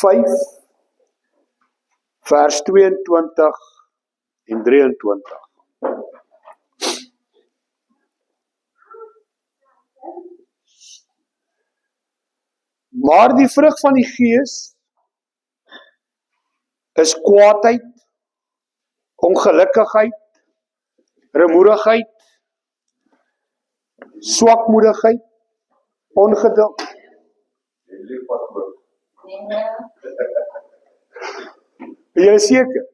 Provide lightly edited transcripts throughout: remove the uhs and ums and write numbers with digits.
5 vers 22 en 23. Maar die vrug van die Gees is kwaadheid, ongelukkigheid, rumoerigheid, swakmoedigheid, ongeduld. Jy is seker?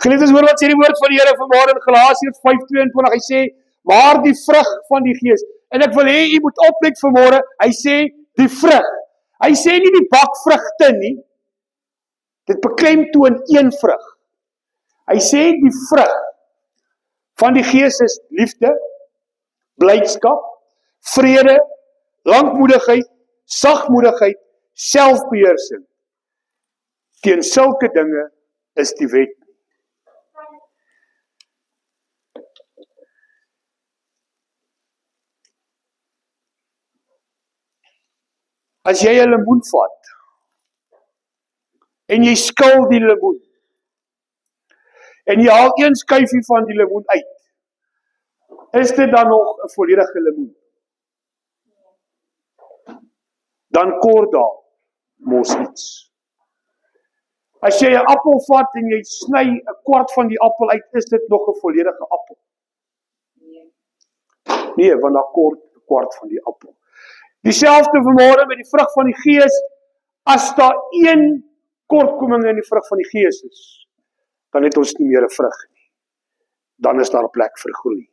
Geliefdes, hoor wat sê die woord van die Here vanmôre in Galasiërs 5:22. Hy sê, maar die vrug van die Gees. En ek wil hê jy moet oplet vanmôre. Hy sê die vrug. Hy sê nie die bakvrugte nie. Dit beklemtoon een vrug. Hy sê die vrug van die Gees is liefde, blydskap, vrede, lankmoedigheid, sagmoedigheid, selfbeheersing. Teen sulke dinge is die wet. As jy 'n lemoen vat en jy skil die lemoen en jy haal een skyfie van die lemoen uit, is dit dan nog 'n volledige lemoen? Dan kort daar mos iets. As jy 'n appel vat en jy sny 'n kwart van die appel uit, is dit nog 'n volledige appel? Nee, want daar kort 'n kwart van die appel. Dieselfde vanmôre met die vrug van die Gees, as daar een kortkoming in die vrug van die Gees is, dan het ons nie meer 'n vrug nie. Dan is daar 'n plek vir groei.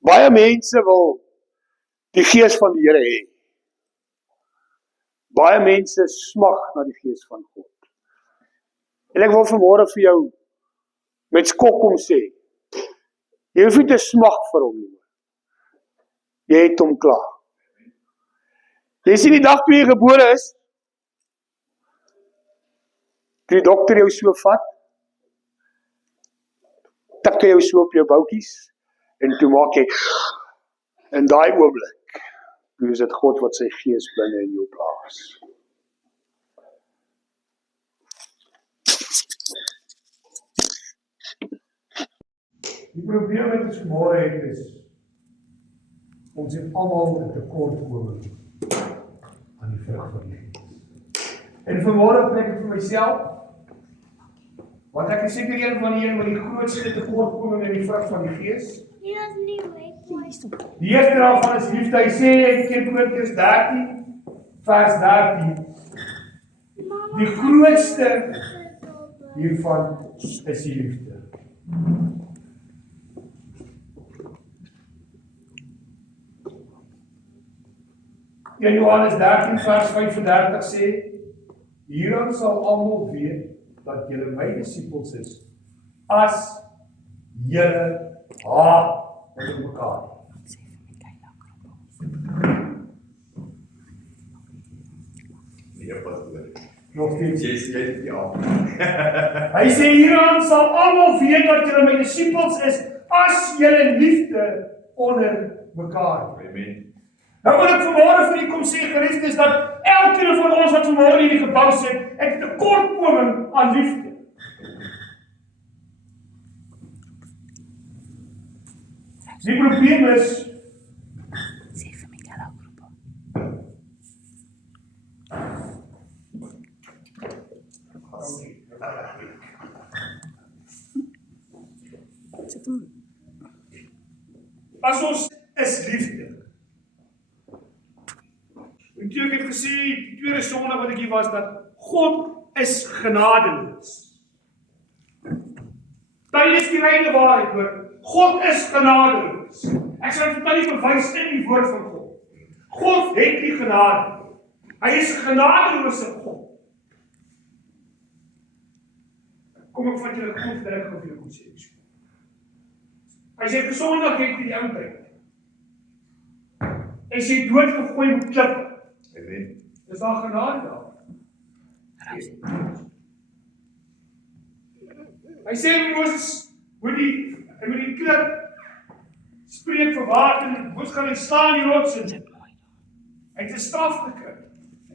Baie mense wil die Gees van die Here hê. Baie mense smag na die Gees van God. En ek wil vanmôre vir jou met skok kom sê, jy hoef nie te smag vir hom nie. Jy het hom klaar. Jy sien die dag toe jy gebore is, toe die dokter jou so vat, tik hy jou so op jou boutjies, en toe maak jy, in daai oomblik, toe is dit God wat sy Gees binne in jou plaas. Die probleem wat ons vanmôre het is, ons het almal 'n tekortkoming aan die vrug van die Gees. En vanmôre plek ek vir myself, want ek is seker een van die grootste tekortkoming in die vrug van die Gees. Die eerste daarvan is liefde. Hy sê in 1 Korintiërs 13, vers 13, die grootste hiervan is die liefde. In Johannes 13 vers 35 sê, hierin sal almal weet dat julle my disippels is, as julle haat onder mekaar. Nog steeds. Hy sê hierin sal almal weet dat julle my disippels is, as julle liefde onder mekaar. Amen. Nou wil ek vanmôre vir u kom sê, geliefdes, dat elkeen van ons wat vanmôre in die gebou sit, het 'n tekortkoming aan liefde. Die probleem is, as ons is liefde. Ek het gesê, die tweede sondag wat ek hier was, dat God is genadeloos. Tydens die reine waarheid, hoor, God is genadeloos. Ek sal vertel die bewys in die woord van God. God het nie genade. Hy is 'n genadelose God. Kom ek vat julle God direk gou vir julle kom sê. Hy sê gesondag het die ou tyd. Hy sê doodgegooi met klippe. Amen. Is daar genade daar? Hy sê Moses moet die klip spreek vir water en Moses gaan staan die rots en Hy het 'n straf gekry.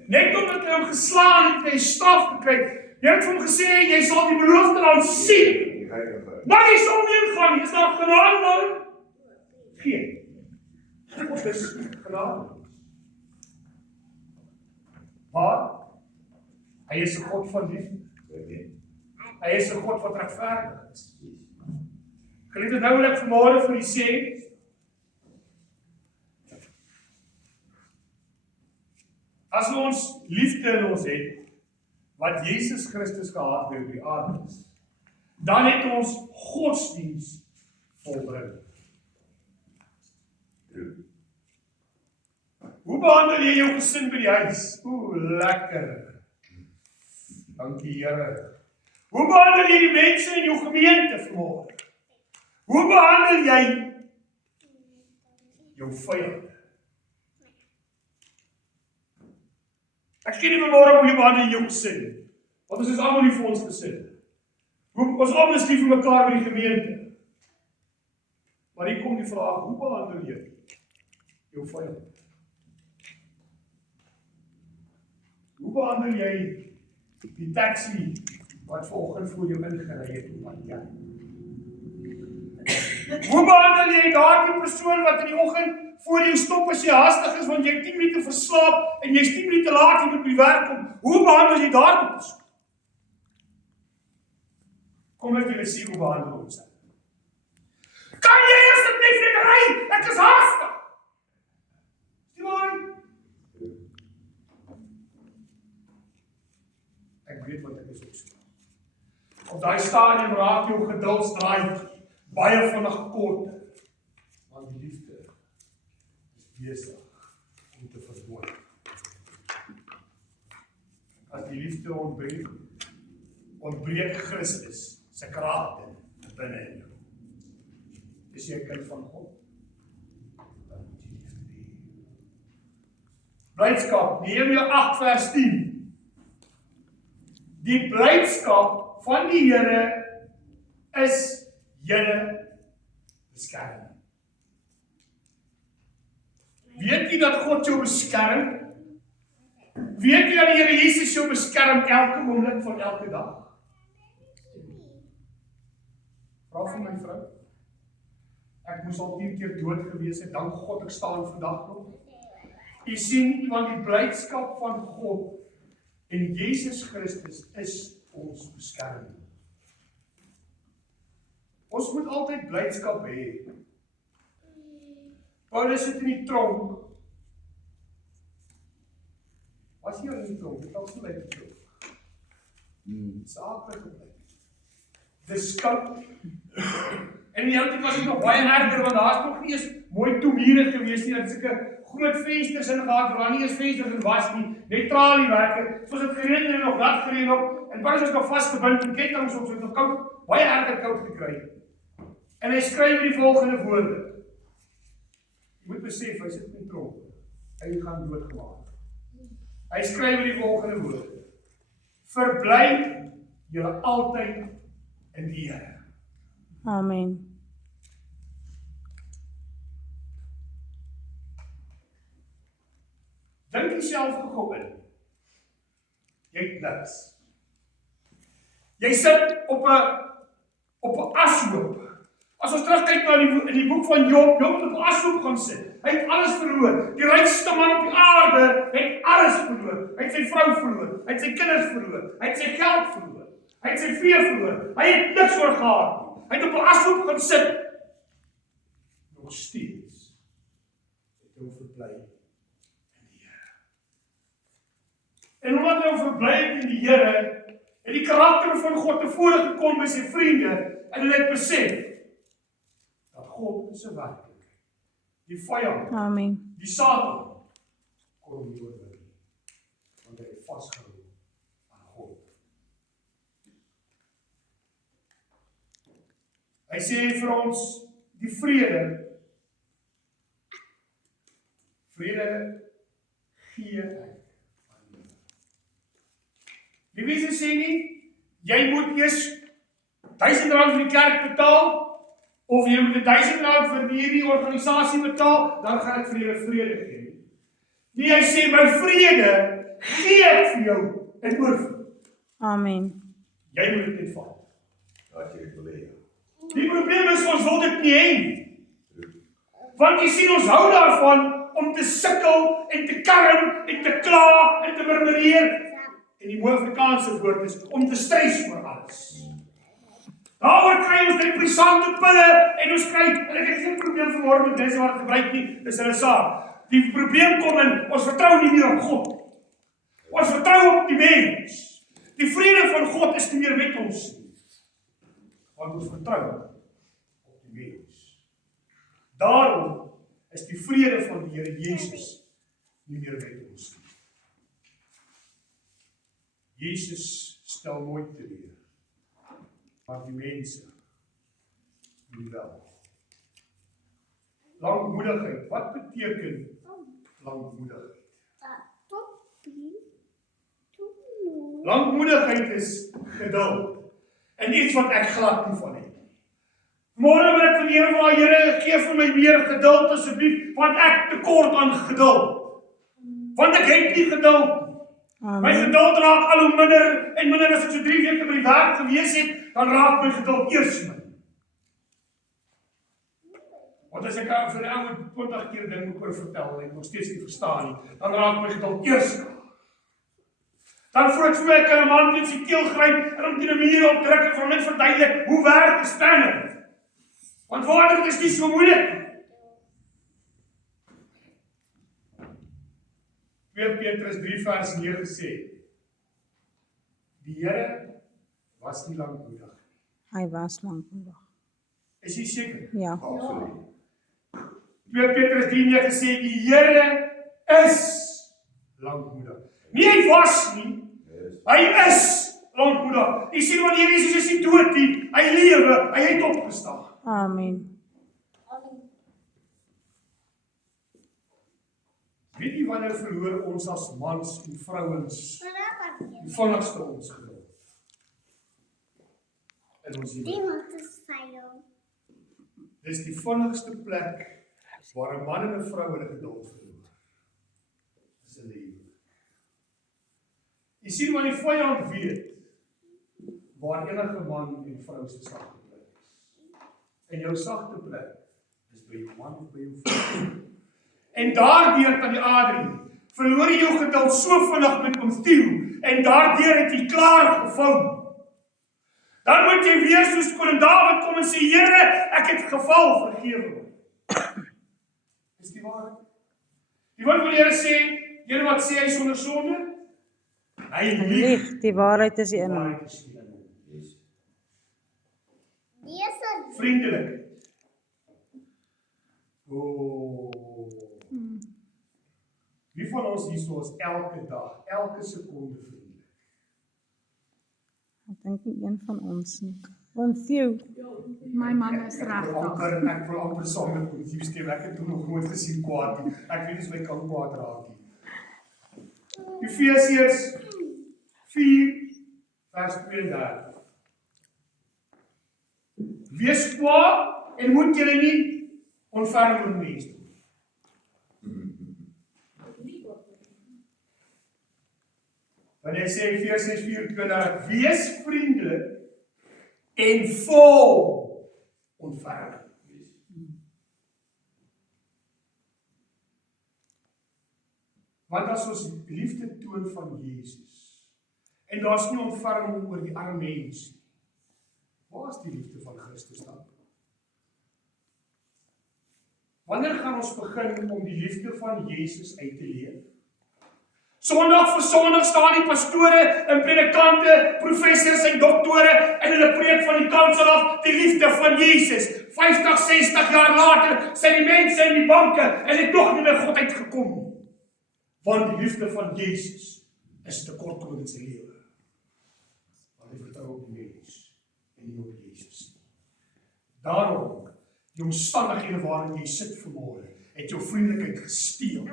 Net omdat hy hom geslaan het, het hy straf gekry. Jy het vir hom gesê, jy sal die beloofde land sien. Maar jy sal nie ingaan, jy is daar genade nou. Geen. God is genade. Maar, hy is 'n God van liefde. Hy is 'n God wat regverdig is. Geliefdes, nou wil ek vanmôre vir u sê, as ons liefde in ons het, wat Jesus Christus gehad het op die aarde is, dan het ons godsdiens volbring. Hoe behandel jy jou gesin by die huis? Lekker. Dankie Here. Hoe behandel jy die mense in jou gemeente vanmôre? Hoe behandel jy jou vyande? Ek sê nie vanmôre hoe jy behandel jou gesin, want ons is almal nie vir ons gesin. Ons almal is lief vir mekaar by die gemeente. Maar hier kom die vraag, hoe behandel jy jou vyand? Hoe behandel jy die taxi wat vanoggend voor jou ingery het? Hoe behandel jy daardie persoon wat in die oggend voor jou stop as jy hastig is, want jy 10 minute verslaap en jy is 10 minute laat jy moet by werk kom? Hoe behandel jy daardie persoon? Kom ek julle sê hoe behandel ons dit? Kan jy asseblief net ry? Ek is haastig. Dis mooi. Ek weet wat ek is ook so. Op daai stadium raak jou geduldsdraai baie vinnig kort. Want die liefde is besig om te verdwyn. As die liefde ontbreek Christus se karakter binne in jou. Is jy 'n kind van God? Dan moet jy liefde hê. Blydskap, Nehemia 8 vers 10. Die blydskap van die Here is julle beskerming. Weet jy dat God jou beskerm? Weet jy dat die Here Jesus jou beskerm elke oomblik van elke dag? Vra vir my vrou. Ek moes al 10 keer dood gewees het, dank God ek staan vandag nog. U sien, want die blydskap van God en Jesus Christus is ons beskerming. Ons moet altyd blydskap hê. Paulus sit in die tronk. Was jy in die tronk? Dit was so uit die tronk. Saaklik gebly. Dis koud. En in die ou tyd was dit nog baie erger, want daar's nog nie eens mooi toemure gewees nie, dat sulke groot vensters in gehad, waar nie eens vensters in was nie, net traliewerke, soos het gereën en nog nat gereën op, en Paulus was nog vasgebind, en kettinge op, so het nog koud, baie erger koud gekry. En hy skryf die volgende woorde. Jy moet besef, hy sit in die tronk, hy gaan doodgemaak. Hy skryf die volgende woorde. Verbly julle altyd in die Here. Amen. Dink jouself gou in. Jy het niks. Jy sit op 'n ashoop. As ons terugkyk na die boek van Job, Job het op 'n ashoop gaan sit. Hy het alles verloor. Die rykste man op die aarde het alles verloor. Hy het sy vrou verloor. Hy het sy kinders verloor. Hy het sy geld verloor. Hy het sy vee verloor. Hy het niks oor gehad nie. Hy het op 'n ashoop gaan sit. Nog steeds het hy verbly in die Here. En omdat hy verbly in die Here, het die karakter van God tevore gekom by sy vriende en hulle het besef dat God is 'n werklikheid. Die vyand, Amen. die Satan, kon hom nie oorwin nie, want hy het vasgehou aan God. Hy sê vir ons, die vrede gee ek aan jou. Die mense sê nie, jy moet eers R1000 vir die kerk betaal, of jy moet R1000 vir hierdie organisasie betaal, dan gaan ek vir julle vrede gee. Nee, hy sê, my vrede gee ek vir jou in oorvloed. Amen. Jy moet dit net vat. As jy dit wil hê. Die probleem is, ons wil dit nie hê. Want jy sien, ons hou daarvan om te sukkel en te karm en te kla en te murmureer. En die mooi Afrikaanse woord is om te stres oor alles. Daaroor kry ons depressante pille en ons kry, en ek het geen probleem vanmôre met mense wat het gebruik nie, dis hulle saak. Die probleem kom in, ons vertrou nie meer op God. Ons vertrou op die mens. Die vrede van God is nie meer met ons nie. Want ons vertrou op die mens. Daarom is die vrede van die Here Jesus nie meer met ons nie. Jesus stel nooit teleur, maar die mense nie wel. Langmoedigheid, wat beteken langmoedigheid? Langmoedigheid is geduld, en iets wat ek glad nie van het. Môre wil ek van die Here vra, Here, gee vir my meer geduld asseblief, want ek tekort aan geduld. Want ek het nie geduld nie. My geduld raak al hoe minder en minder as ek so 3 weke by die werk gewees het, dan raak my geduld eers min. Want as ek vir die ou 20 keer ding moet oor vertel en ek nog steeds nie verstaan nie, dan raak my geduld eers min. Dan voel ek vir my kan 'n man teen sy keel gryp en hom teen 'n muur opdruk en vir hom net verduidelik hoe werk 'n spanner. Want water is nie so moeilik. 2 Petrus 3 vers 9 sê, die Here was nie lankmoedig. Hy was lankmoedig. Is jy seker? Ja. Absoluut. 2 Petrus 3:9 sê, die Here is lankmoedig. Nie hy was nie, hy is lankmoedig. Jy sien, want Here Jesus is nie dood nie, hy lewe, hy het opgestaan. Amen. Weet jy wanneer verloor ons as mans en vrouens die vinnigste ons geduld? In ons lewe. Dis die vinnigste plek waar 'n man en 'n vrou hulle geduld verloor. Dis in die lewe. Jy sien, wanneer die vyand weet waar enige man en vrou se sagte plek is. En jou sagte plek is by jou man of by jou vrou. En daardeur kan die adrie, verloor jy jou geduld so vinnig met ontstiel, en daardeur het jy klaar gevou. Dan moet jy weer soos koning Dawid kom en sê, Here, ek het geval, vergewe my. Is die waarheid? Die woord van die Here sê, Here wat sê hy sonder sonde? Hy lieg. Die waarheid is die in hom. Waarheid is die in hom. Vriendelik. Wie van ons hierso is elke dag, elke sekonde vriendelik? Ek dink nie een van ons nie. Want jou. My man is Ek regtig. wil amper saam met positief stem. Ek het nog nooit gesien kwaad nie. Ek weet nie of my kan kwaad raak nie. Efesiërs 4 vers 32. Wees kwaad en moet julle nie onferm oor mense doen. Wanneer hy sê Efesiërs 4:32, wees vriendelik en vol ontferming. Want as ons liefde toon van Jesus, en daar's nie ontferming oor die arme mens nie, waar is die liefde van Christus dan? Wanneer gaan ons begin om die liefde van Jesus uit te leef? Sondag vir Sondag staan die pastore en predikante, professors en doktore en hulle preek van die kansel af die liefde van Jesus. 50, 60 jaar later sê die mense in die banke en het nog nie by God uitgekom nie. Want die liefde van Jesus is tekortkoming in sy lewe. Want hy vertrou op die mens en nie op Jesus nie. Daarom, die omstandighede waarin jy sit vanmôre, het jou vriendelikheid gesteel.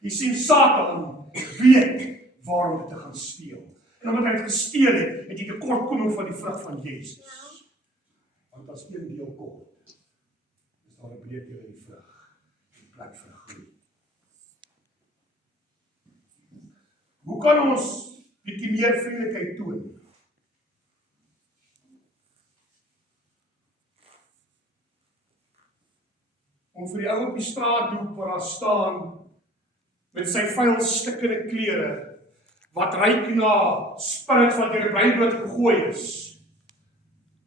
Jy sien, Satan weet waarom dit te gaan steel. En omdat hy het gesteel het, het hy tekortkoming van die vrug van Jesus. Want as een deel kom, is daar 'n breek deel in die vrug, die plek vir groei. Hoe kan ons bietjie meer vriendelikheid toon? Om vir die ou op die straathoek waar daar staan met sy vuil stikkende klere wat ruik na spirit wat deur 'n breinbloed gegooi is.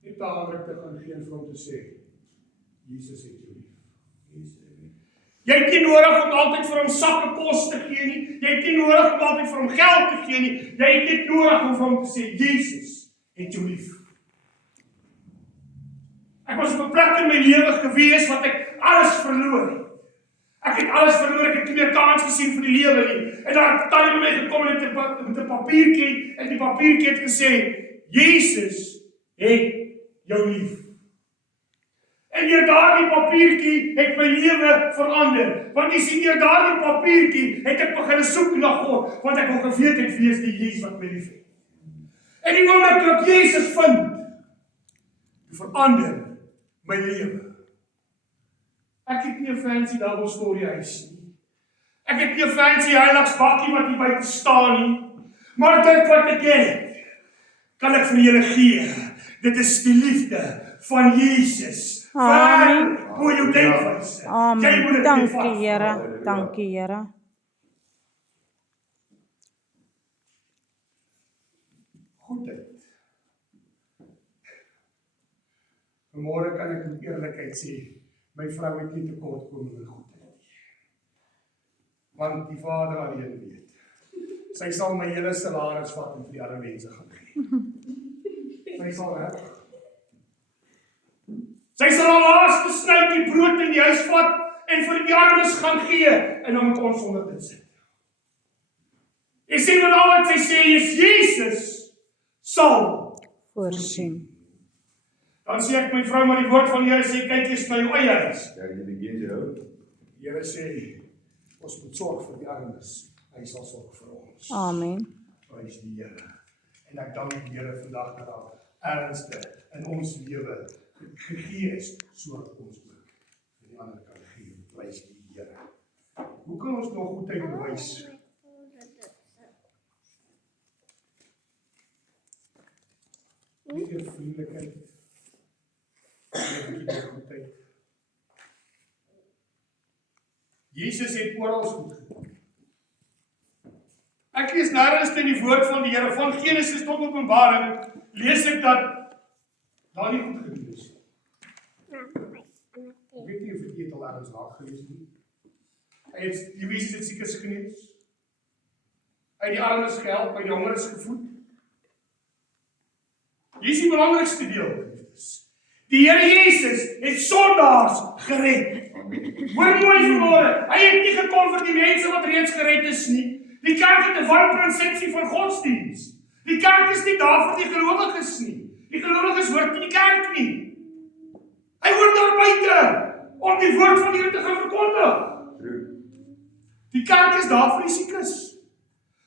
Net dadelik te gaan gee vir hom te sê, Jesus het jou lief. Jy het nie nodig om altyd vir hom sakke kos te gee nie. Jy het nie nodig om altyd vir hom geld te gee nie. Jy het net nodig om vir hom te sê, Jesus het jou lief. Ek was op 'n plek in my lewe gewees wat ek alles verloor het. Ek het alles verloor, ek het nie meer kans gesien vir die lewe nie. En daar het tannie by my gekom met 'n papiertjie, en die papiertjie het gesê, Jesus het jou lief. En deur daardie papiertjie het my lewe verander. Want jy sien, deur daardie papiertjie het ek begin soek na God, want ek wou geweet het wie is die Jesus wat my lief het. En die oomblik toe ek Jesus vind, verander my lewe. Ek het nie 'n fancy double story huis nie. Ek het nie 'n fancy heiligsbakkie wat hier buite staan nie. Maar dit wat ek het, kan ek vir julle gee. Dit is die liefde van Jesus. Amen. Hoe jou denkwyse. Amen. Dankie, Here. Dankie, Here. Goedheid. Vanmôre kan ek met eerlikheid sê, my vrou het nie tekort kom in goedheid nie. Want die Vader alleen weet. Sy sal my hele salaris vat en vir die arme mense gaan gee. Sy sal reg. Sy sal haar laaste snytjie brood in die huis vat en vir die armes gaan gee en dan moet ons onder dit sit. Jy sien wat al wat sy sê is Jesus sal Voorsien. Dan sê ek my vrou, maar die woord van die Here sê, kyk eers na jou eie huis. Ja, jy begin jou. Die Here sê, ons moet sorg vir die armes. Hy sal sorg vir ons. Amen. Prys die Here. En ek dank die Here vandag dat daar ernste in ons lewe gegee is, sodat ons ook vir die ander kan gee. Prys die Here. Hoe kan ons nog goedheid bewys? Meer vriendelikheid. Meer goedheid. Jesus het oral goed gedoen. Ek lees nêrens in die woord van die Here, van Genesis tot Openbaring, lees ek dat daar nie goed gedoen is. Ek weet nie of ek dit al ergens raak gelees nie. Die Jesus het siekes genees. Hy het die armes gehelp, hy het die hongeres gevoed. Hier is die belangrikste deel, geliefdes. Die Here Jesus het sondaars gered. Hoor mooi vanmôre, hy het nie gekom vir die mense wat reeds gered is nie. Die kerk het 'n wanprinsipie van godsdiens. Die kerk is nie daar vir die gelowiges nie. Die gelowiges hoort nie die kerk nie. Hy hoort daar buite om die woord van die Here te gaan verkondig. Die kerk is daar vir die siekes.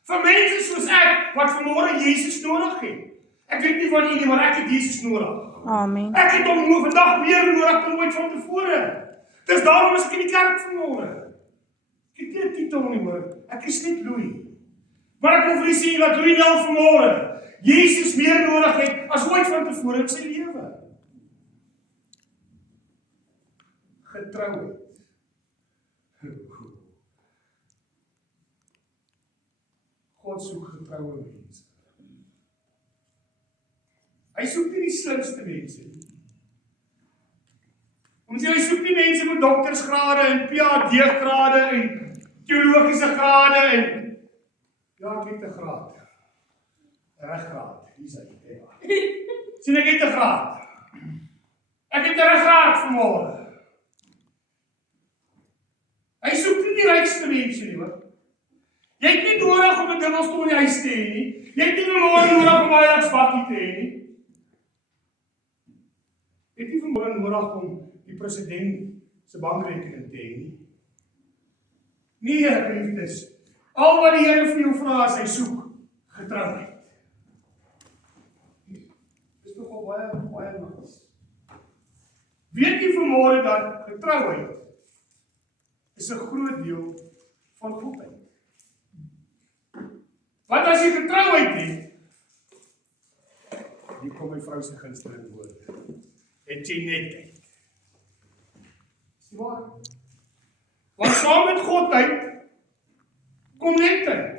Vir mense soos ek wat vanmôre Jesus nodig het. Ek weet nie van u nie, maar ek het Jesus nodig. Amen. Ek het hom vandag meer nodig dan ooit van tevore. Dis daarom is ek in die kerk vanmôre. Ek het nie 'n titel nie, hoor. Ek is net Louis. Maar ek wil vir u sê dat Louis nou vanmôre Jesus meer nodig het as ooit van tevore in sy lewe. Getrouheid. God soek getroue mense. Hy soek nie die slimste mense nie. Hy soek nie mense met doktersgrade en PhD-grade en teologiese grade en ja, ek het 'n graad. Reggraad, hier is hy. Sien, ek het 'n graad. Ek het 'n reggraad vanmôre. Hy soek nie die rykste mense nie, hoor. Jy het nie nodig om 'n dubbelstoel in die huis te hê nie. Jy het nie nodig om 'n heiligsbakkie te hê nie. Jy het nie vanmôre nodig om die president se bankrekening te hê nie. Nee, geliefdes. Al wat die Here vir jou vra is hy soek getrouheid. Dis nogal baie nice. Weet jy vanmôre dat getrouheid is 'n groot deel van godheid. Want as jy getrouheid het, hier kom my vrou se gunsteling woorde, het jy netheid. Is die waar? Want saam met Godheid, kom netheid.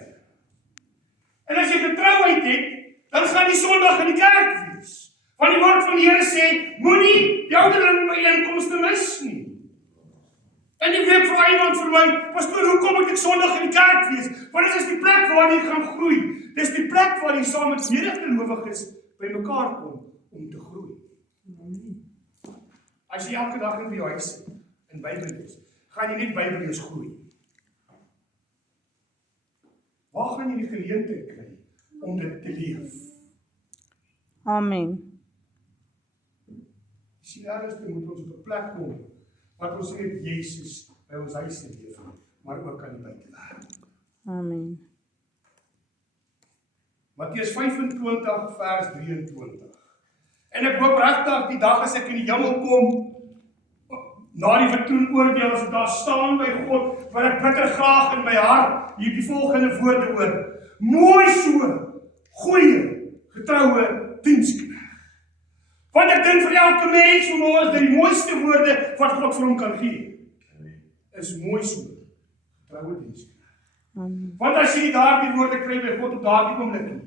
En as jy getrouheid het, dan gaan die Sondag in die kerk wees. Want die woord van die Here sê, moenie die ouderling byeenkomste mis nie. En die week vra iemand vir my, pastoor, hoekom moet ek Sondag in die kerk wees? Want dit is die plek waar jy gaan groei. Dit is die plek waar jy saam met medegelowiges by mekaar kom om te groei. As jy elke dag in jou huis in Bybel lees, gaan jy net Bybel lees groei. Waar gaan jy die geleentheid kry om dit te leef? Amen. Sien, ergens moet ons op 'n plek kom wat ons net Jesus by ons huis te leef, maar ook aan die buitewêreld. Amen. Matteus 25 vers 23. En ek hoop regtig die dag as ek in die hemel kom, na die vertroon-oordeel, as ek daar staan by God, wil ek bitter graag in my hart hier die volgende woorde hoor. Mooi so, goeie, getroue diensknegt. Want ek dink vir elke mens vanmôre is die mooiste woorde wat God vir hom kan gee. Is mooi so, getroue diensknegt. Want as jy nie daardie woorde kry by God op daardie oomblik nie,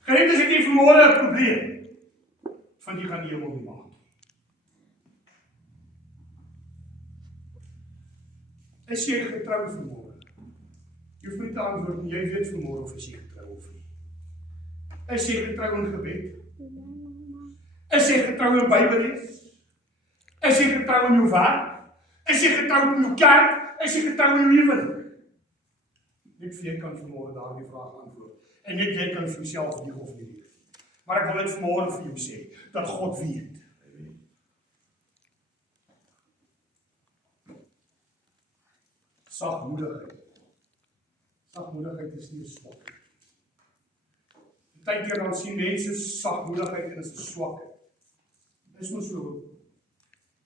gered is ek nie vanmôre 'n probleem, van jy gaan die hemel nie maak. Is jy getrou vanmôre? Jy hoef nie te antwoord nie, jy weet vanmôre of is jy getrou of nie. Is jy getrou in gebed? Is jy getrou in Bybellees? Is jy getrou in jou werk? Is jy getrou in jou kerk? Is jy getrou in jou huwelik? Net vir jy kan vanmôre daardie vraag antwoord. En net jy kan vir jouself lieg of nie lieg. Maar ek wil dit vanmôre vir jou sê, dat God weet. Sagmoedigheid. Sagmoedigheid is nie 'n swakheid. Partykeer dan sien mense sagmoedigheid en is 'n swakheid. Dis mos so.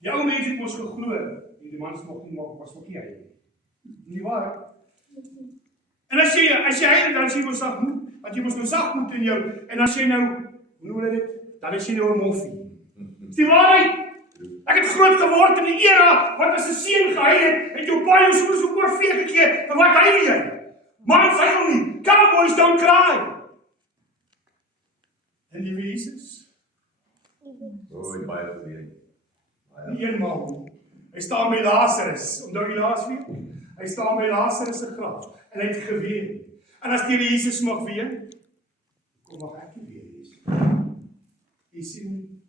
Die ou mense het mos geglo, die mans nog nie maak was ook nie hy nie. Nie waar? En as jy dan sien mos sagmoed, want jy mos nou sagmoed in jou, en as jy nou, hoe noem hulle dit? Dan is jy nou 'n moffie. Dis die waarheid. Ek het groot geword in die era wat as 'n seun gehuil het jou pa jou soos 'n oorvee gegee, en wat huil jy? Man, huil nie. Cowboys don't cry. En die Jesus? Oei, baie geleer. Nie eenmaal. Hy staan by Lazarus, onthou jy laas week? Hy staan by Lazarus se graf, en hy het geween. En as die Jesus mag ween, kom mag ek nie ween wees. Jy sien,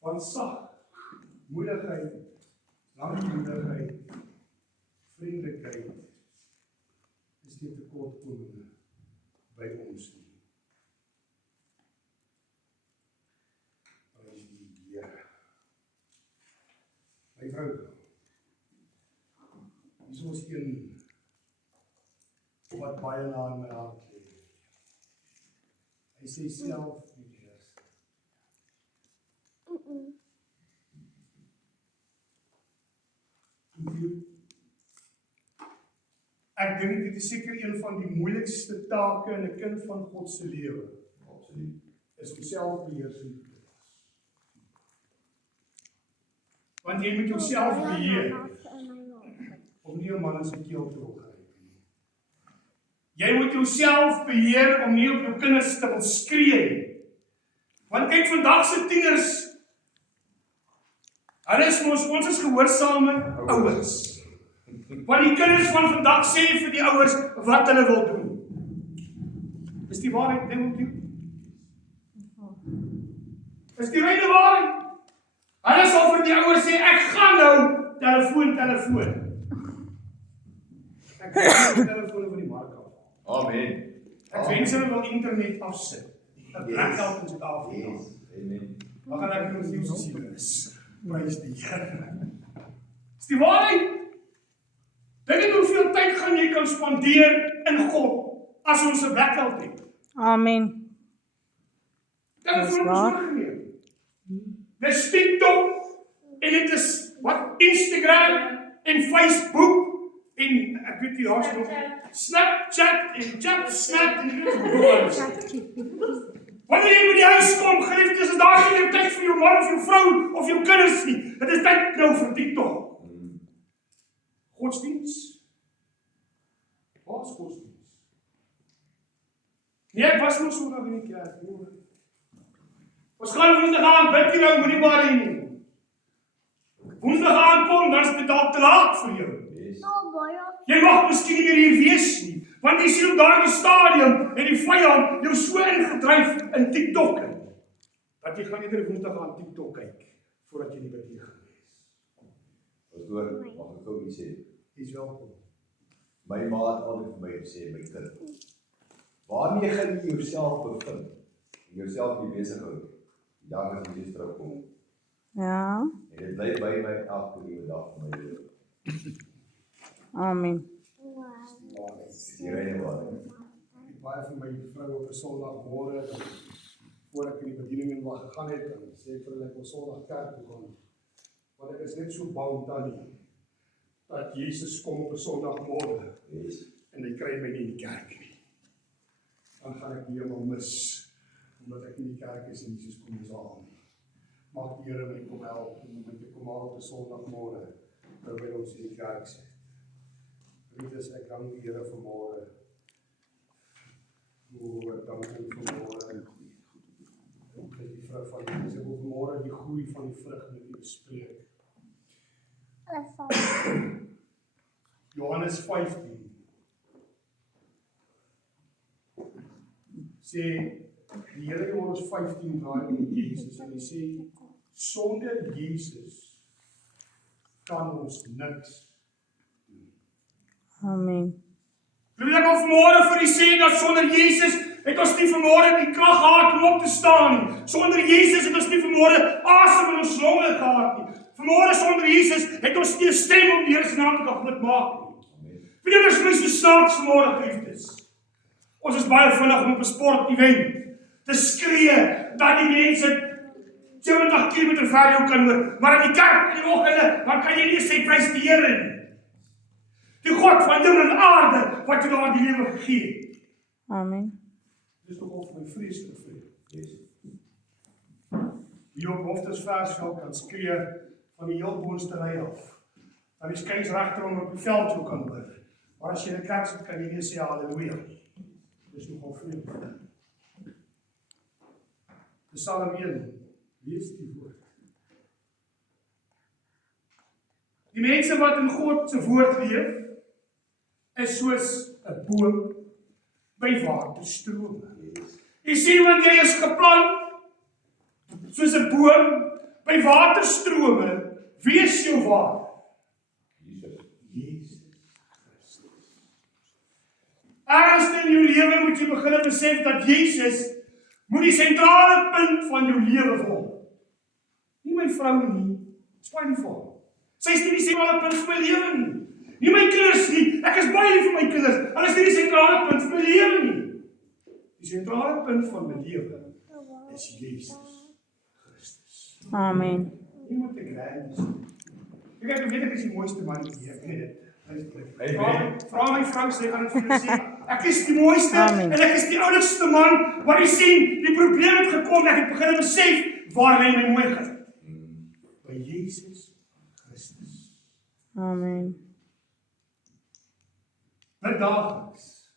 van sag, moedigheid, langmoedigheid, vriendelikheid, is nie tekortkominge by ons nie. Prys die Here. My vrou, hier is ons een wat baie na in my hart lê. Hy sê self die eerste. Ek dink dit is seker een van die moeilikste take in 'n kind van God se lewe. Absoluut. Is om selfbeheersing te toets. Want jy moet jouself beheer om nie 'n man in sy keel te wil gryp nie. Jy moet jouself beheer om nie op jou kinders te wil skree nie. Want kyk, vandag se tieners, hulle is ons is gehoorsame ouers. Want die kinders van vandag sê vir die ouers wat hulle wil doen. Is die waarheid ding op jou? Is die reine waarheid? Hulle sal vir die ouers sê, ek gaan nou telefoon. Ek gaan die telefoon van die mark af. Amen. Ek wens hulle wil internet afsit. Dat blackout in Suid-Afrika. Amen. Wat gaan ek met jou sien is? Prys die Here. Is die waarheid? Dink jy hoeveel tyd gaan jy kan spandeer in God as ons 'n blackout het? Amen. Telefoon is oorgeneem. Dis TikTok en dit is wat Instagram en Facebook En ek weet nie, daar's nog Snapchat en Snap en dit is wanneer jy by die huis kom, geliefdes, is daar nie meer tyd vir jou man of jou vrou of jou kinders nie. Dit is tyd nou vir TikTok. Godsdiens? Waar is godsdiens? Nee, ek was nog so nog in die kerk. Ons gaan woensdag aan, bid jy nou, moenie maar nie. Woensdag aankom, dan is dit dalk te laat vir jou. Jy mag miskien nie meer hier wees nie, want jy sien op daardie stadium en die vyand jou so ingedryf in TikTok, dat jy gaan eerder woensdag aan TikTok kyk, voordat jy nie by die gaan wees. Pastoor, mag ek gou iets sê? Jy is welkom. My ma het altyd vir my gesê, my kind, waarmee gaan jy jouself bevind? Jouself nie besig hou, die dag as jy terugkom. Ja. En dit bly by my elke liewe dag van my lewe. Amen. Die reine waarheid. Ek baie van my vrou op 'n Sondagmôre, voor ek in die bediening in wag gegaan het, en sê ek vir hulle ek wil Sondag kerk toe gaan. Want ek is net so bang dat Jesus kom op 'n Sondagmôre en hy kry my nie in die kerk nie. Dan gaan ek heeltemal mis, omdat ek nie in die kerk is en Jesus kom ons haal nie. Mag die Here my kom help om my te kom haal op 'n Sondagmôre, terwyl ons in die kerk sit. Liefdes, ek dank die Here vanmôre. Ek dank hom vanmôre. Ek het die vrug van Jesus. Ek wil vanmôre die groei van die vrug met u bespreek. Johannes 15 sê, die Here in ons 15 draai met Jesus en hy sê, sonder Jesus kan ons niks. Amen. Wil ek al vanmôre vir u sê dat sonder Jesus het ons nie vanmôre die krag gehad om op te staan nie. Sonder Jesus het ons nie vanmôre asem in ons longe gehad nie. Vanmôre sonder Jesus het ons nie 'n stem om die Here se naam te kan groot maak nie. Wie dit is my so snaaks vanmôre, geliefdes. Ons is baie vinnig om op 'n sport-event te skree dat die mense 70 km ver jou kan hoor, maar in die kerk in die oggende, dan kan jy nie sê prys die Here nie. Die God van hemel en aarde, wat jy daar die lewe gegee het. Amen. Dis nogal vir my vreeslik vrede. Wie op Hoftersversveld kan skree van die heel boonste ry af, dat die skynsregter om op die veld jou kan hoor. Maar as jy in die kerk sit, kan jy nie sê halleluja nie. Dis nogal vreemd. Psalm 1, lees die woord. Die mense wat in God se woord leef, is soos 'n boom by waterstrome. Jy sien, want jy is geplant soos 'n boom by waterstrome. Wie is jou waar? Jesus Christus. Ergens in jou lewe moet jy begin besef dat Jesus moet die sentrale punt van jou lewe word. Nie my vrou nie, spaar nie vir. Sy is nie die sentrale punt van my lewe nie. Nie my kinders nie, ek is baie lief vir my kinders, hulle is nie die sentrale punt van my lewe nie. Die sentrale punt van my lewe is Jesus Christus. Amen. Nie moet ek reis. Ek weet ek is die mooiste man hier, ek weet dit. Vra my vrou, sy gaan dit vir my sê. Ek is die mooiste Amen. en ek is die oudste man, maar jy sien, die probleem het gekom, ek het begin besef, waar lê my mooiheid? By Jesus Christus. Amen. Bid daagliks.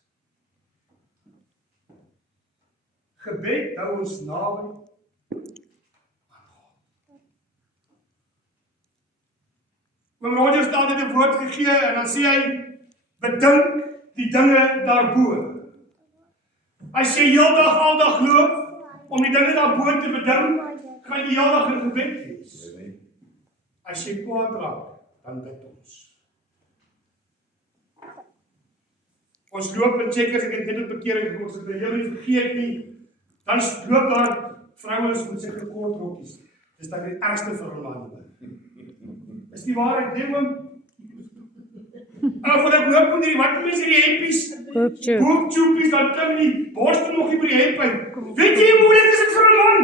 Gebed hou ons naby aan God. Oom Rogers het altyd 'n woord gegee en dan sê hy, bedink die dinge daarbo. As jy heeldag aldag loop om die dinge daarbo te bedink, gaan jy heeldag in gebed wees. As jy kwaad raak, dan bid ons. Ons loop en checkers, ek het net op bekering gekom, as ek die hele nie vergeet nie, dan loop daar vrouens met sy kort rokkies. Dis dan die ergste vir hulle lande. Is die waarheid, nee oom? Voor ek loop met die, wat mense die hempies, boekjoepies, dan klim die borste nog nie by die hemp uit. Weet jy hoe moeilik is dit vir 'n man?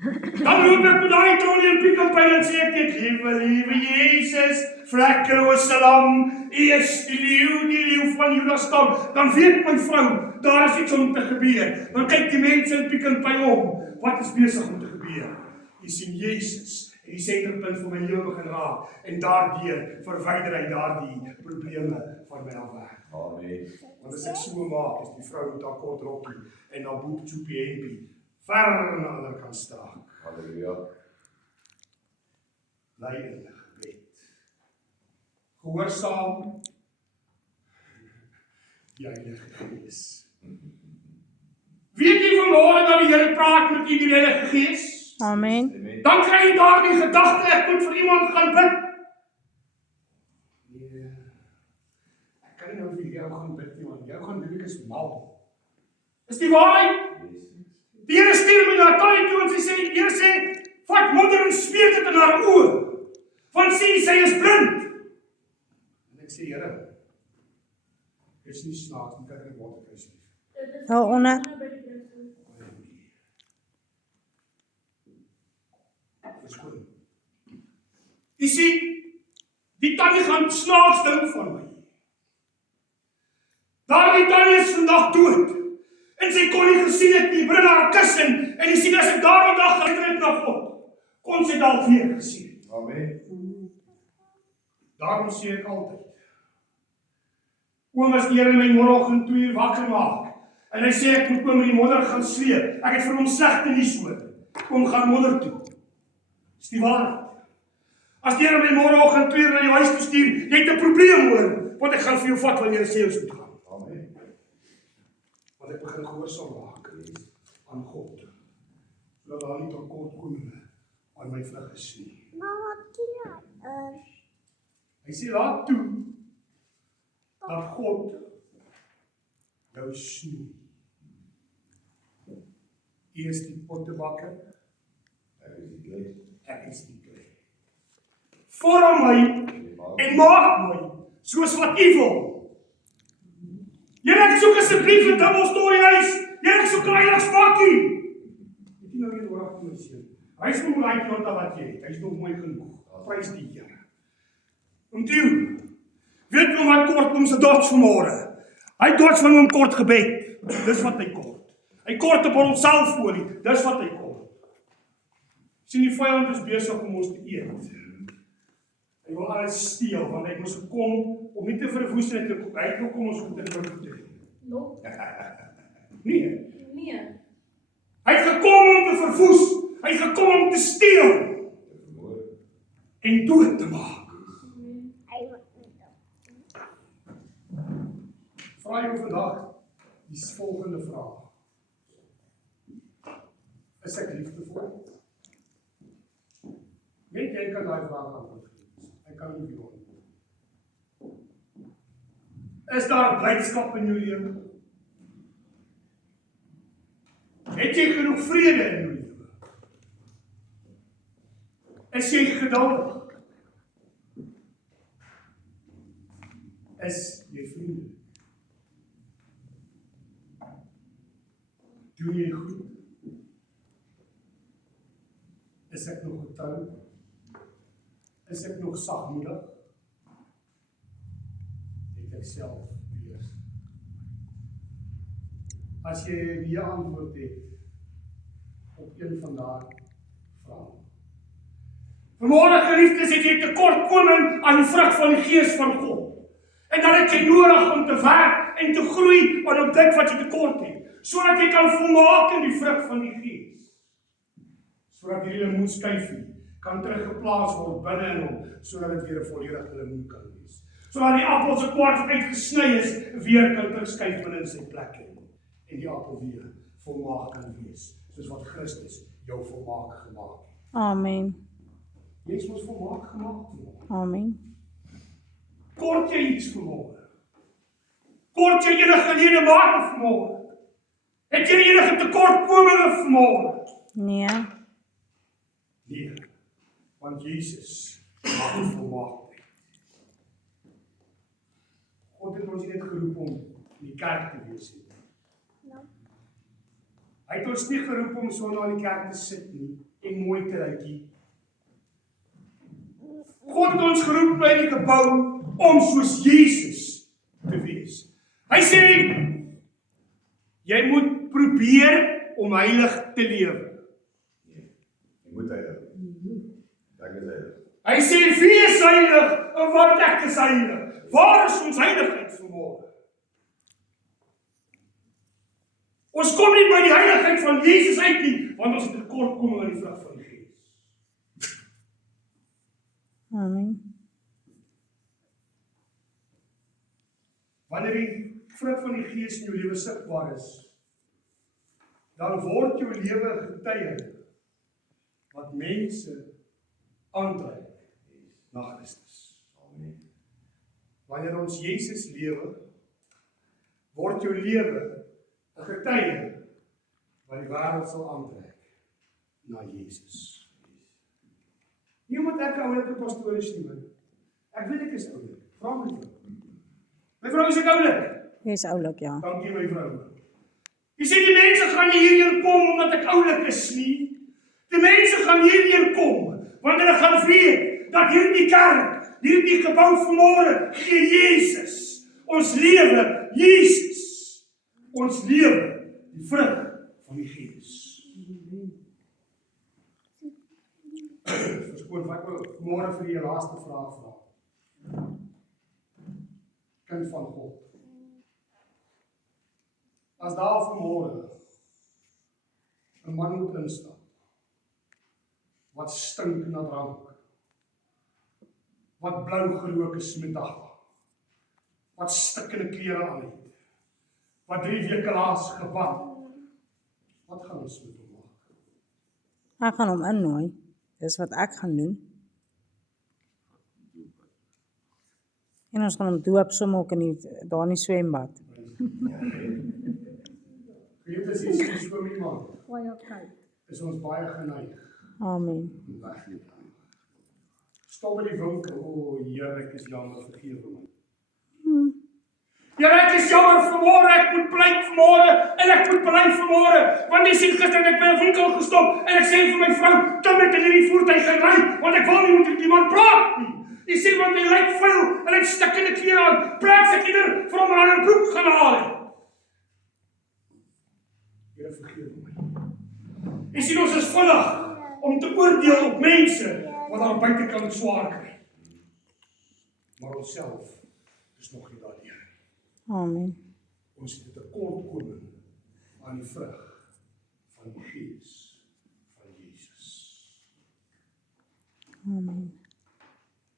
Dan loop ek met daai trolley en Pick n Pay en sê ek net, liewe Jesus, vlekkelose lam, U is die leeu van Juda stam. Dan weet my vrou, daar is iets om te gebeur. Dan kyk die mense in Pick n Pay om. Wat is besig om te gebeur? Jy sien Jesus en die sentrumpunt van my lewe begin raak. En daardeur verwyder hy daardie probleme van my af weg. Amen. Want as ek so maak, is die vrou met haar kort rokkie en haar boek Choopie Hempie ver aan die ander kant staan. Halleluja. Bly in gebed. Gehoorsaam die Heilige Gees. Weet jy vanmôre dat die Here praat met u die Heilige Gees? Amen. Amen. Dan kry jy daardie gedagte, ek moet vir iemand gaan bid. Nee, ek kan nie nou vir jou gaan bid nie, want jou gaan doen ek is mal. Is die waarheid? Die Here stuur my na Tannie toe en die Here sê, vat modder en smeer dit in haar oë, want sien sy is blind. En ek sê, Here, is nie snaaks, moet ek in die water kry asseblief. Daaronder. Verskoon. Jy sien, die tannie gaan snaaks ding van my. Daardie tannie is vandag dood. En sy kon nie gesien het nie, bring haar kus in. En jy sien, as ek daardie dag geluister het na God, kon sy dalk weer gesien het. Amen. Daarom sê ek altyd, oom as die Here my môreoggend 2 uur wakker maak, en hy sê ek moet oom in die modder gaan sleep, ek het vir hom slegte nuus hoor, oom gaan modder toe. Dis die waarheid. As die Here my môreoggend 2 uur na jou huis toe stuur, jy het 'n probleem hoor, want ek gaan vir jou vat wanneer jy sê ons moet gaan. Amen. Want ek begin gehoorsaam raak aan God, sodat daar nie tekortkominge aan my vlug is nie. Hy sê laat toe dat God jou snoei. U is die pottebakker, Ek is die klei. ek is die klei. Vorm my en maak my soos wat u wil. Here, ek soek asseblief 'n dubbelstoryhuis. Here, ek soek 'n heiligspakkie. Het jy nou weer oor my seun? Hy is nog reg tot wat jy het. Hy is nog mooi genoeg. Prys die Here. Onthou, weet jy wat kort kom se dots vanmôre? Hy dots van hom kort gebed. Dis wat hy kort. Hy kort 'n bottel salfolie. Dis wat hy kort. Sien die vyand is besig om ons te eet. Hy wil alles steel, want hy het ons gekom om nie te verwoes en te koop. Hy het gekom ons goed te verwoes. No. Nee. Nee. Hy het gekom om te verwoes. Hy het gekom om te steel en dood te maak. Vra jou vandag die volgende vraag. Is ek liefdevol? Weet jy kan daai vraag antwoord. Ek kan nie vir jou antwoord. Is daar blydskap in jou lewe? Het jy genoeg vrede in jou lewe? Is jy geduldig? Is jy vriendelik? Doen jy goed? Is ek nog getrou? Is ek nog sagmoedig? Het ek self beheers? As jy 'n nee antwoord het op een van daardie vrae. Vanmôre geliefdes, het jy tekortkoming aan die vrug van die Gees van God. En dan het jy nodig om te werk en te groei aan op dit wat jy tekort het, sodat jy kan volmaak in die vrug van die Gees. Sodat hierdie lemoenskyfie kan teruggeplaas word binne in hom, sodat dit weer 'n volledige lemoen kan wees. Sodat die appel se kwart uitgesny is, weer kan terugskuif binne in sy plek hê. En die appel weer volmaak kan wees, soos wat Christus jou volmaak gemaak het. Amen. Jy is mos volmaak gemaak word. Amen. Kort jy iets vanmôre? Kort jy enige ledemate vanmôre? Het jy enige tekortkominge vanmôre? Nee. Nee, want Jesus maak ons volmaak. God het ons nie net geroep om in die kerk te wees nie. Hy het ons nie geroep om so na die kerk te sit nie. en mooi te lyk. God het ons geroep by die gebou om soos Jesus te wees. Hy sê, jy moet probeer om heilig te lewe. Jy moet heilig. Ek is heilig. Hy sê, wees heilig, want ek is heilig. Waar is ons heiligheid vanmôre? Ons kom nie by die heiligheid van Jesus uit nie, want ons het tekortkoming aan die vrug van die Gees. Amen. Wanneer die vrug van die Gees in jou lewe sigbaar is, dan word jou lewe getuie wat mense aantrek na Christus. Amen. Wanneer ons Jesus lewe, word jou lewe 'n getuie wat die wêreld sal aantrek na Jesus. Nie omdat ek 'n oulike pastoor is nie, man. Ek weet ek is oulik. Vra my vrou. My vrou, is ek oulik? Jy is oulik, ja. Dankie my vrou. Jy sê die mense gaan nie hierheen kom omdat ek oulik is nie. Die mense gaan hierheen kom want hulle gaan weet dat hierdie kerk, hierdie gebou vanmôre gee Jesus. Ons lewe Jesus. Ons lewe die vrug van die Gees. Verskoon, ek wil môre vir die laaste vraag vra. Kind van God. As daar vanmôre 'n man moet instap wat stink na drank, wat blou gerook is met dag, wat stikkende klere aan het, wat 3 weke laas gebad, wat gaan ons met hom maak? Ek gaan hom innooi. Dis wat ek gaan doen. En ons gaan hom doop sommer ook daar in die swembad. Geliefdes, as jy swem iemand, is ons baie geneig. Amen. Stop by die winkel, Here, ek is jammer, vergewe my. Here, ek is jammer vanmôre, ek moet pleit vanmôre, en ek moet bely vanmôre, want jy sien gister ek by 'n winkel gestop, en ek sê vir my vrou, kom met in hierdie voertuig gery, want ek wil nie met iemand praat nie. Jy sê, want hy lyk vuil, en hy het stikkende klere aan, praat sy kinder vir hom aan 'n broek gaan haal. Here, vergewe my. Jy sien, ons is vinnig om te oordeel op mense wat aan buitekant swaar kry. Maar ons self is nog nie daardeur. Amen. Ons het 'n tekortkoming aan die vrug van die Gees van Jesus. Amen.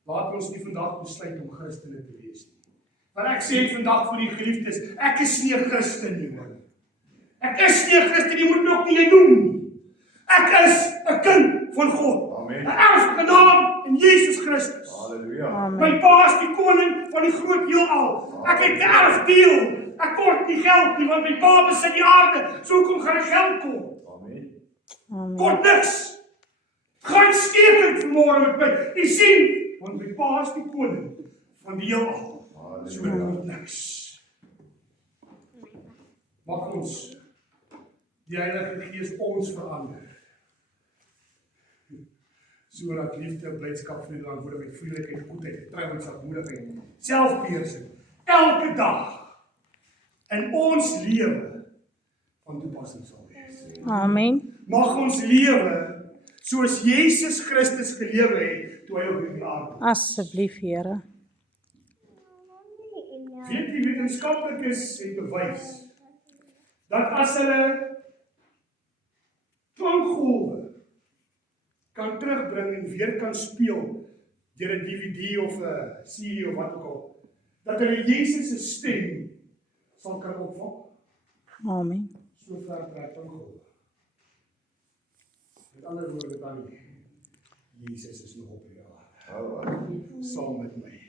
Laat ons nie vandag besluit om Christene te wees nie. Want ek sê vandag vir die geliefdes, ek is nie 'n Christen nie, man. Ek is nie 'n Christen, jy moet nog nie jy noem nie. Ek is 'n kind van God. Amen. 'n erfgenaam in Jesus Christus. Halleluja. Amen. My pa is die koning van die groot heelal. Ek het 'n erfdeel. Ek kort nie geld nie, want my pa besit die aarde. So kom gaan geld kom. Amen. Amen. Kort niks. Gaan steekend vanmôre met my. Jy sien, want my pa is die koning van die heelal. So kort niks. Mag ons die Heilige Gees ons verander. Sodat liefde, blydskap, vriendelikheid, vriendelikheid, goedheid, trou en sagmoedigheid, selfbeheersing elke dag in ons lewe van toepassing sal wees. Amen. Mag ons lewe soos Jesus Christus gelewe het toe hy op hierdie aarde was. Asseblief, Here. Weet die wetenskaplikes het bewys dat as hulle klankgolwe kan terugbring en weer kan speel deur 'n DVD of 'n CD of wat ook al, dat hulle Jesus se stem sal kan opvang. Amen. So ver trek klankgolwe. Met ander woorde dan, Jesus is nog op die aarde. Saam met my,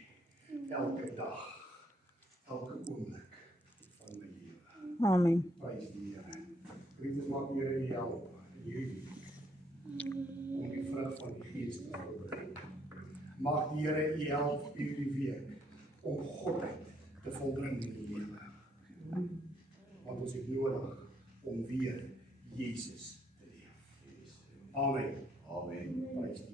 elke dag, elke oomblik van my lewe. Amen. Prys die Here. Liefdes maak die Here help hierdie om die vrug van die Gees te volbring. Mag die Here u help hierdie week om godheid te volbring in die lewe. Want ons het nodig om weer Jesus te leef. Amen. Amen. Prys die Here.